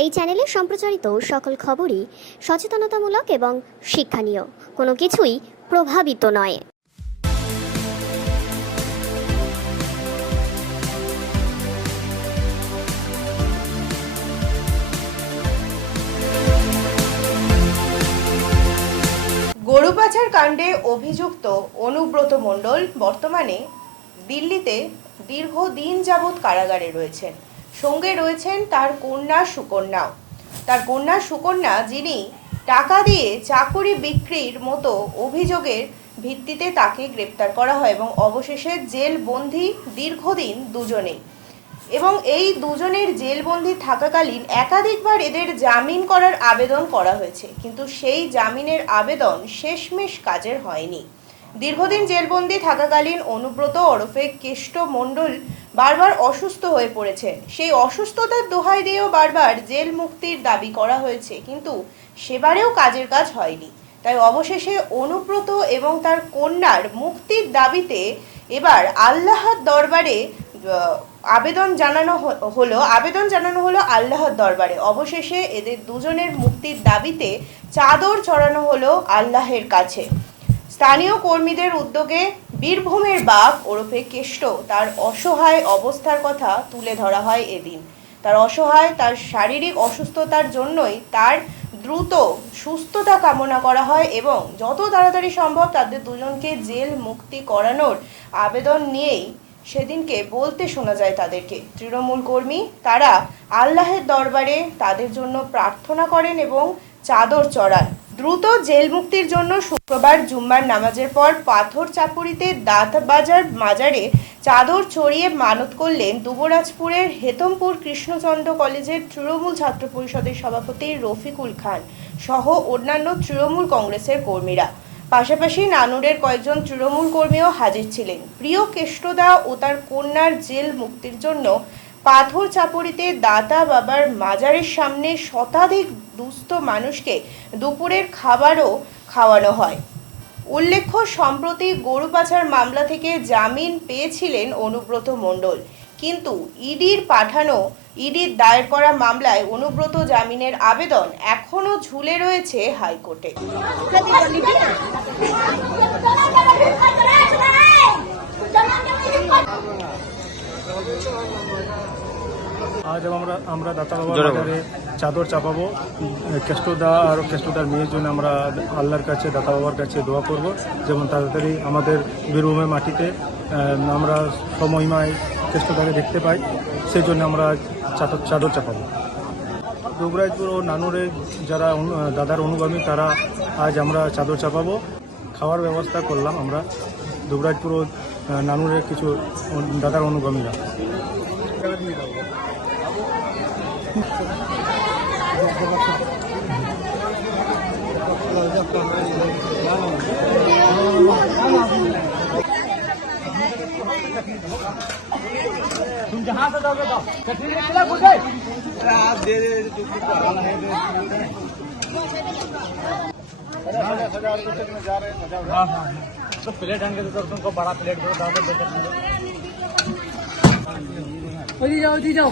এই চ্যানেলে সম্প্রচারিত সকল খবরই সচেতনতামূলক এবং শিক্ষণীয়, কোনো কিছুই প্রভাবিত নয়। গরু পাচার কাণ্ডে অভিযুক্ত অনুব্রত মণ্ডল বর্তমানে দিল্লিতে দীর্ঘদিন যাবৎ কারাগারে রয়েছেন। সঙ্গে রয়েছেন তার কন্যা সুকন্যাও। তার কন্যা সুকন্যা, যিনি টাকা দিয়ে চাকুরি বিক্রির মতো অভিযোগের ভিত্তিতে তাকে গ্রেপ্তার করা হয় এবং অবশেষে জেলবন্দি দীর্ঘদিন দুজনেই। এবং এই দুজনের জেলবন্দি থাকাকালীন একাধিকবার এদের জামিন করার আবেদন করা হয়েছে, কিন্তু সেই জামিনের আবেদন শেষমেশ কাজের হয়নি। দীর্ঘদিন জেলবন্দি থাকাকালীন অনুব্রত ওরফে কেষ্ট মণ্ডল বারবার অসুস্থ হয়ে পড়েছেন। সেই অসুস্থতার দোহাই দিয়েও বারবার জেল মুক্তির দাবি করা হয়েছে, কিন্তু সেবারেও কাজের কাজ হয়নি। তাই অবশেষে অনুব্রত এবং তার কন্যার মুক্তির দাবিতে এবার আল্লাহর দরবারে আবেদন জানানো হলো আল্লাহর দরবারে। অবশেষে এদের দুজনের মুক্তির দাবিতে চাদর চড়ানো হলো আল্লাহের কাছে। স্থানীয় কর্মীদের উদ্যোগে বীরভূমের বাঘ ওরফে কেষ্ট তার অসহায় অবস্থার কথা তুলে ধরা হয় এদিন। তার শারীরিক অসুস্থতার জন্যই তার দ্রুত সুস্থতা কামনা করা হয় এবং যত তাড়াতাড়ি সম্ভব তাদের দুজনকে জেল মুক্তি করানোর আবেদন নিয়েই সেদিনকে বলতে শোনা যায় তাদেরকে। তৃণমূল কর্মী তারা আল্লাহের দরবারে তাদের জন্য প্রার্থনা করেন এবং চাদর চড়ান। দ্রুত জেল মুক্তির জন্য শুক্রবার জুম্মার নামাজের পর পাথর চাপুরিতে দাঁতবাজার মাজারে চাদর চড়িয়ে মানত করলেন দুবরাজপুরের হেতমপুর কৃষ্ণচন্দ্র কলেজের তৃণমূল ছাত্র পরিষদের সভাপতি রফিকুল খান সহ অন্যান্য তৃণমূল কংগ্রেসের কর্মীরা। পাশাপাশি নানুরের কয়েকজন তৃণমূল কর্মীও হাজির ছিলেন। প্রিয় কেষ্টদা ও তার কন্যার জেল মুক্তির জন্য পাথর চাপড়িতে দাতা বাবার মাজারের সামনে শতাধিক দুস্থ মানুষকে দুপুরের খাবারও খাওয়ানো হয়। উল্লেখ্য, সম্প্রতি গরু পাচার মামলা থেকে জামিন পেয়েছিলেন অনুব্রত মণ্ডল, কিন্তু ইডির দায়ের করা মামলায় অনুব্রত জামিনের আবেদন এখনো ঝুলে রয়েছে হাইকোর্টে। আজ আমরা দাতা বাবার বাজারে চাদর চাপাবো। কেষ্টদা আর কেষ্টদার মেয়ের জন্য আমরা আল্লাহর কাছে, দাতা বাবার কাছে দোয়া করব, যেমন তাড়াতাড়ি আমাদের বীরভূমের মাটিতে আমরা সমহিমায় কেষ্টদাকে দেখতে পাই। সেই জন্য আমরা চাদর চাপাবো। দুবরাজপুর ও নানুরের যারা দাদার অনুগামী তারা আজ আমরা চাদর চাপাবো। খাওয়ার ব্যবস্থা করলাম আমরা দুবরাজপুর ও নানুরের কিছু দাদার অনুগামীরা। तुम जहाँ से जाओगे तो आप दे जा रहे हैं। हाँ हाँ, तो प्लेट आएंगे तो तुमको बड़ा प्लेट दो, जाओ जाओ।